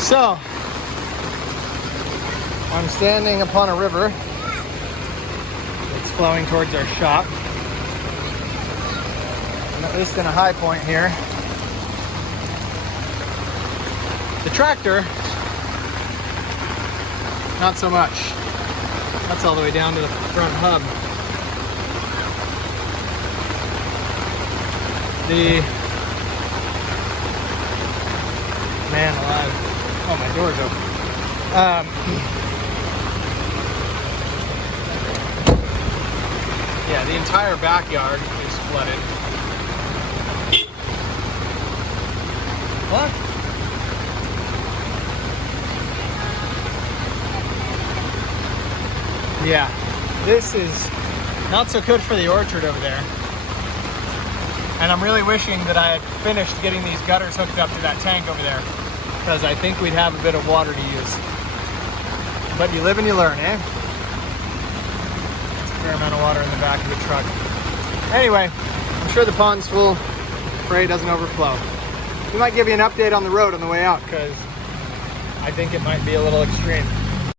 So, I'm standing upon a river. It's flowing towards our shop. I'm at least in a high point here. The tractor, not so much. That's all the way down to the front hub. Man alive. Oh, my door's open. Yeah, the entire backyard is flooded. What? Yeah, this is not so good for the orchard over there. And I'm really wishing that I had finished getting these gutters hooked up to that tank over there, because I think we'd have a bit of water to use. But you live and you learn, eh? It's a fair amount of water in the back of the truck. Anyway, I'm sure the pond's full. Pray it doesn't overflow. We might give you an update on the road on the way out, because I think it might be a little extreme.